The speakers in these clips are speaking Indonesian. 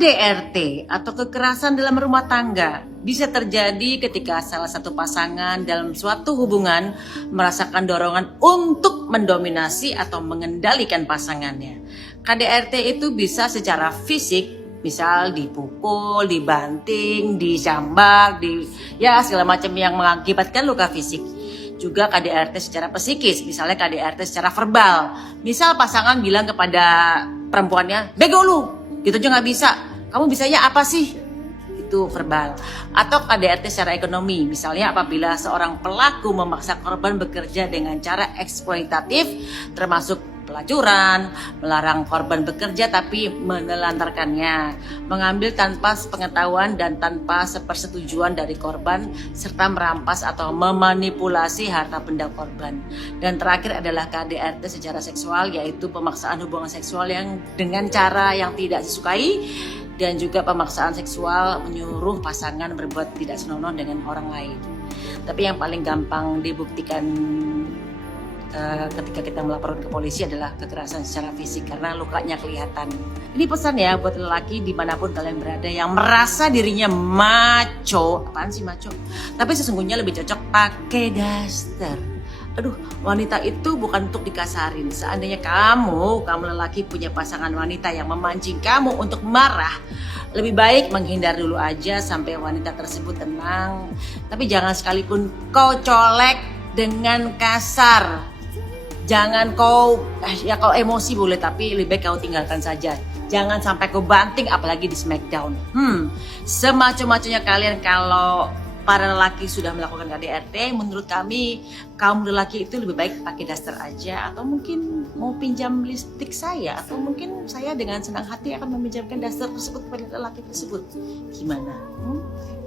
KDRT atau kekerasan dalam rumah tangga bisa terjadi ketika salah satu pasangan dalam suatu hubungan merasakan dorongan untuk mendominasi atau mengendalikan pasangannya. KDRT itu bisa secara fisik, misal dipukul, dibanting, dijambak, ya segala macam yang mengakibatkan luka fisik. Juga KDRT secara psikis, misalnya KDRT secara verbal. Misal pasangan bilang kepada perempuannya, bego lu, gitu aja nggak bisa, kamu bisanya apa sih? Itu verbal. Atau KDRT secara ekonomi, misalnya apabila seorang pelaku memaksa korban bekerja dengan cara eksploitatif, termasuk pelacuran, melarang korban bekerja tapi menelantarkannya, mengambil tanpa sepengetahuan dan tanpa sepersetujuan dari korban, serta merampas atau memanipulasi harta benda korban. Dan terakhir adalah KDRT secara seksual, yaitu pemaksaan hubungan seksual yang dengan cara yang tidak disukai, dan juga pemaksaan seksual menyuruh pasangan berbuat tidak senonoh dengan orang lain. Tapi yang paling gampang dibuktikan ketika kita melaporkan ke polisi adalah kekerasan secara fisik karena lukanya kelihatan. Ini pesan ya buat lelaki dimanapun kalian berada yang merasa dirinya macho. Apaan sih macho? Tapi sesungguhnya lebih cocok pakai daster. Aduh, wanita itu bukan untuk dikasarin. Seandainya kamu lelaki punya pasangan wanita yang memancing kamu untuk marah, lebih baik menghindar dulu aja sampai wanita tersebut tenang. Tapi jangan sekalipun kau colek dengan kasar. Jangan kau emosi boleh, tapi lebih baik kau tinggalkan saja. Jangan sampai kau banting, apalagi di smackdown. Semacam-macamnya kalian kalau para lelaki sudah melakukan KDRT, menurut kami kaum lelaki itu lebih baik pakai daster aja, atau mungkin mau pinjam lipstik saya, atau mungkin saya dengan senang hati akan meminjamkan daster tersebut kepada lelaki tersebut. Gimana?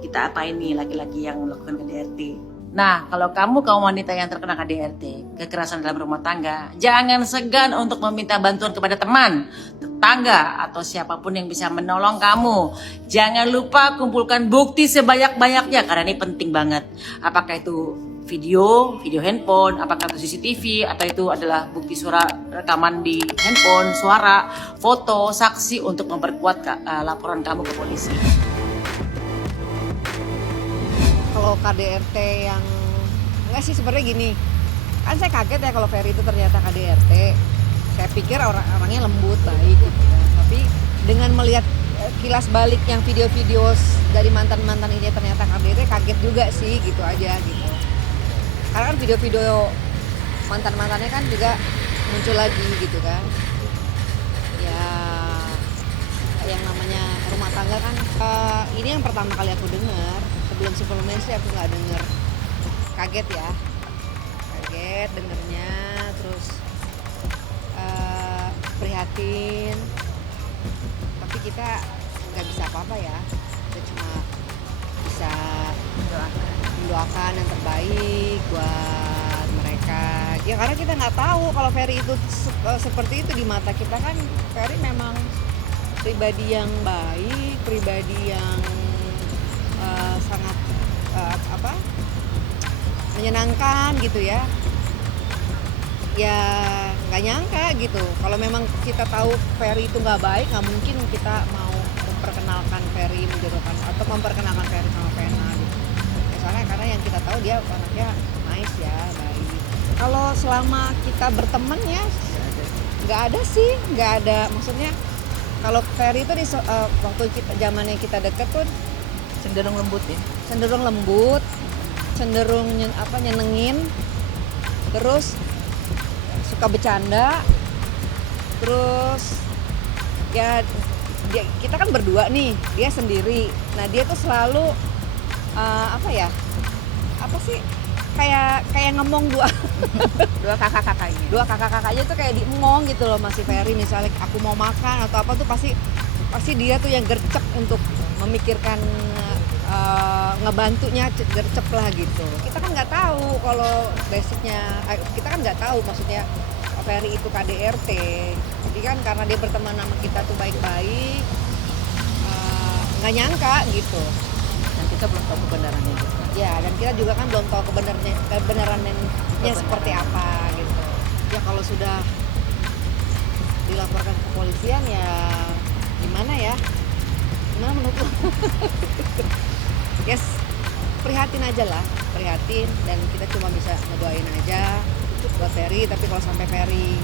Kita apa ini laki-laki yang melakukan KDRT? Nah, kalau kamu kaum wanita yang terkena KDRT, kekerasan dalam rumah tangga, jangan segan untuk meminta bantuan kepada teman, tetangga, atau siapapun yang bisa menolong kamu. Jangan lupa kumpulkan bukti sebanyak-banyaknya, karena ini penting banget. Apakah itu video handphone, apakah itu CCTV, atau itu adalah bukti suara rekaman di handphone, suara, foto, saksi untuk memperkuat laporan kamu ke polisi. Kalau KDRT yang enggak sih, sebenarnya gini, kan saya kaget ya kalau Ferry itu ternyata KDRT. Saya pikir orangnya lembut, baik gitu ya. Tapi dengan melihat kilas balik yang video-video dari mantan-mantan ini ternyata KDRT, kaget juga sih, gitu aja gitu. Karena kan video-video mantan-mantannya kan juga muncul lagi gitu kan. Ya yang namanya rumah tangga kan, ini yang pertama kali aku dengar. Sebelumnya sih aku nggak denger. Kaget ya, kaget dengernya, terus prihatin. Tapi kita nggak bisa apa-apa ya, kita cuma bisa mendoakan yang terbaik buat mereka. Ya karena kita nggak tahu kalau Ferry itu seperti itu di mata kita kan. Ferry memang pribadi yang baik, pribadi yang sangat menyenangkan gitu ya. Ya nggak nyangka gitu. Kalau memang kita tahu Ferry itu nggak baik, nggak mungkin kita mau memperkenalkan Ferry, menjodohkan atau memperkenalkan Ferry sama Vena gitu. Ya, soalnya karena yang kita tahu dia anaknya nice ya, baik. Kalau selama kita berteman ya nggak ada sih, nggak ada. Maksudnya kalau Ferry itu waktu zamannya kita deket tuh cenderung lembut ya, cenderung nyenengin, terus suka bercanda, terus ya kita kan berdua nih, dia sendiri. Nah dia tuh selalu kayak ngomong dua kakak-kakaknya tuh kayak diemong gitu loh. Masih Ferry misalnya aku mau makan atau apa tuh pasti dia tuh yang gercep untuk memikirkan, ngebantunya gercep lah gitu. Kita kan nggak tahu kalau basicnya, kita kan nggak tahu maksudnya Ferry itu KDRT. Jadi kan karena dia berteman sama kita tuh baik-baik, nggak nyangka gitu. dan kita belum tahu kebenarannya juga. Ya, dan kita juga kan belum tahu kebenarannya seperti apa gitu. Ya kalau sudah dilaporkan ke kepolisian ya gimana ya, gimana menurut lo? Yes, prihatin aja lah, prihatin, dan kita cuma bisa ngedoain aja buat Ferry. Tapi kalau sampai Ferry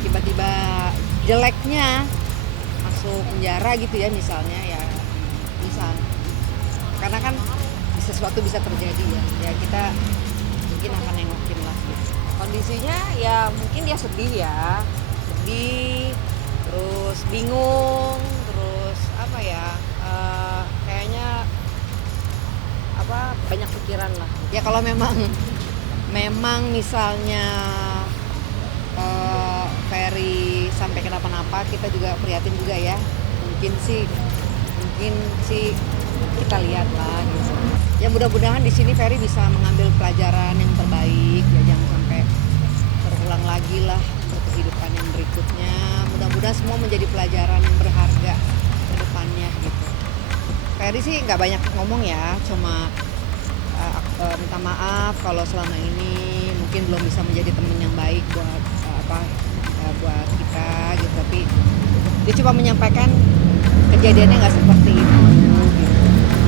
tiba-tiba jeleknya masuk penjara gitu ya misalnya, ya bisa, karena kan sesuatu bisa terjadi ya kita mungkin akan nengokin lah gitu. Kondisinya ya mungkin dia sedih, terus bingung, terus apa ya, kayaknya apa, banyak pikiran lah ya. Kalau memang misalnya Ferry sampai kenapa-napa, kita juga prihatin juga ya. Mungkin sih kita lihat lah gitu. Ya mudah-mudahan di sini Ferry bisa mengambil pelajaran yang terbaik ya, jangan sampai terulang lagi lah untuk kehidupan yang berikutnya. Mudah-mudahan semua menjadi pelajaran yang berharga ke depannya gitu. Ferry sih nggak banyak ngomong ya, cuma minta maaf kalau selama ini mungkin belum bisa menjadi teman yang baik buat buat kita gitu. Tapi dia cuma menyampaikan kejadiannya nggak seperti itu gitu.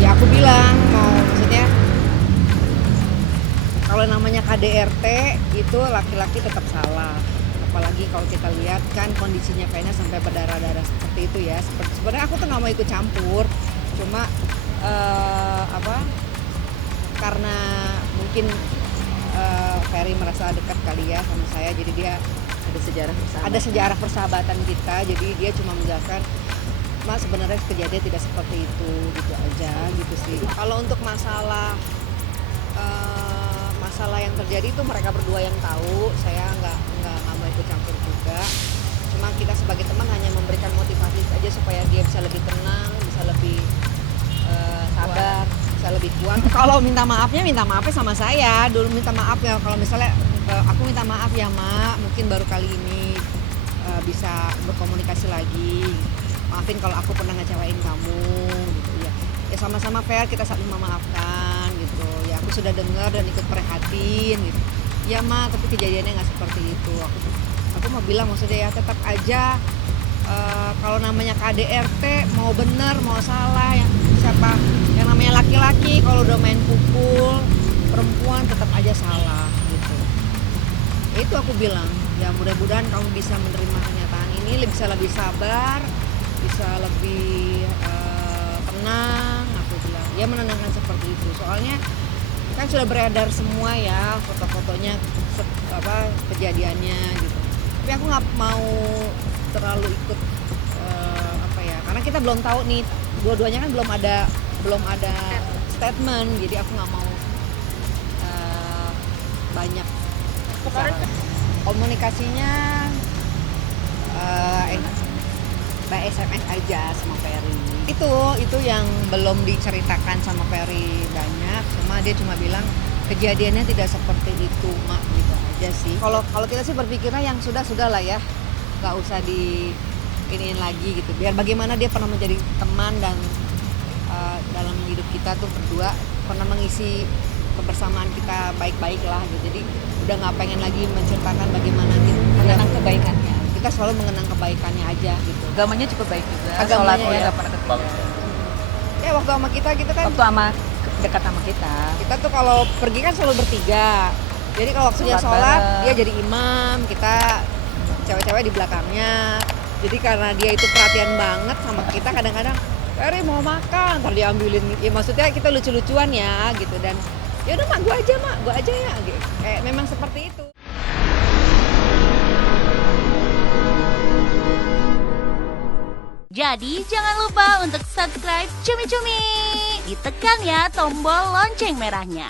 Ya aku bilang, maksudnya kalau namanya KDRT itu laki-laki tetap salah. Apalagi kalau kita lihat kan kondisinya kayaknya sampai berdarah-darah seperti itu ya. Sebenarnya aku tuh nggak mau ikut campur, cuma karena mungkin Ferry merasa dekat kali ya sama saya, jadi dia ada sejarah persahabatan kita, jadi dia cuma menjelaskan, Mas sebenarnya kejadian tidak seperti itu, gitu aja gitu sih. Kalau untuk masalah yang terjadi itu mereka berdua yang tahu, saya nggak mau ikut campur juga. Cuma kita sebagai teman hanya memberikan motivasi aja supaya dia bisa lebih tenang, bisa lebih sabar, bisa lebih kuat. Kalau minta maafnya sama saya dulu, minta maaf ya kalau misalnya aku minta maaf ya Mak, mungkin baru kali ini bisa berkomunikasi lagi, maafin kalau aku pernah ngecewain kamu gitu ya. Ya sama-sama fair, kita saling memaafkan gitu ya. Aku sudah dengar dan ikut prihatin gitu ya Mak, tapi kejadiannya nggak seperti itu. Aku mau bilang maksudnya ya, tetap aja kalau namanya KDRT, mau benar mau salah, yang namanya laki-laki kalau udah main pukul perempuan tetap aja salah gitu. Itu aku bilang ya, mudah-mudahan kamu bisa menerima kenyataan ini, bisa lebih sabar, bisa lebih tenang. Aku bilang ya, menenangkan seperti itu. Soalnya kan sudah beredar semua ya foto-fotonya, kejadiannya gitu. Tapi aku nggak mau terlalu ikut karena kita belum tahu nih, dua-duanya kan belum ada statement, jadi aku nggak mau banyak komunikasinya by SMS aja sama Ferry. Itu yang belum diceritakan sama Ferry banyak, dia cuma bilang kejadiannya tidak seperti itu Mak, gitu aja sih. Kalau kita sih berpikirnya yang sudah lah ya, nggak usah iniin lagi gitu. Biar bagaimana dia pernah menjadi teman dan dalam hidup kita tuh berdua pernah mengisi kebersamaan kita baik-baik lah gitu. Jadi udah nggak pengen lagi menceritakan bagaimana gitu, mengenang kebaikannya. Kita selalu mengenang kebaikannya aja gitu. Agamanya cukup baik juga. Agamanya ya. Nggak pernah ketinggalan. Ya waktu sama kita gitu kan. Waktu dekat sama kita. Kita tuh kalau pergi kan selalu bertiga. Jadi kalau waktunya sholat dia jadi imam, kita cewek-cewek di belakangnya. Jadi karena dia itu perhatian banget sama kita, kadang-kadang Ferry mau makan, ntar diambilin. Ya maksudnya kita lucu-lucuan ya gitu, dan ya udah Mak, gua aja ya gitu. Kayak memang seperti itu. Jadi jangan lupa untuk subscribe Cumi Cumi. Ditekan ya tombol lonceng merahnya.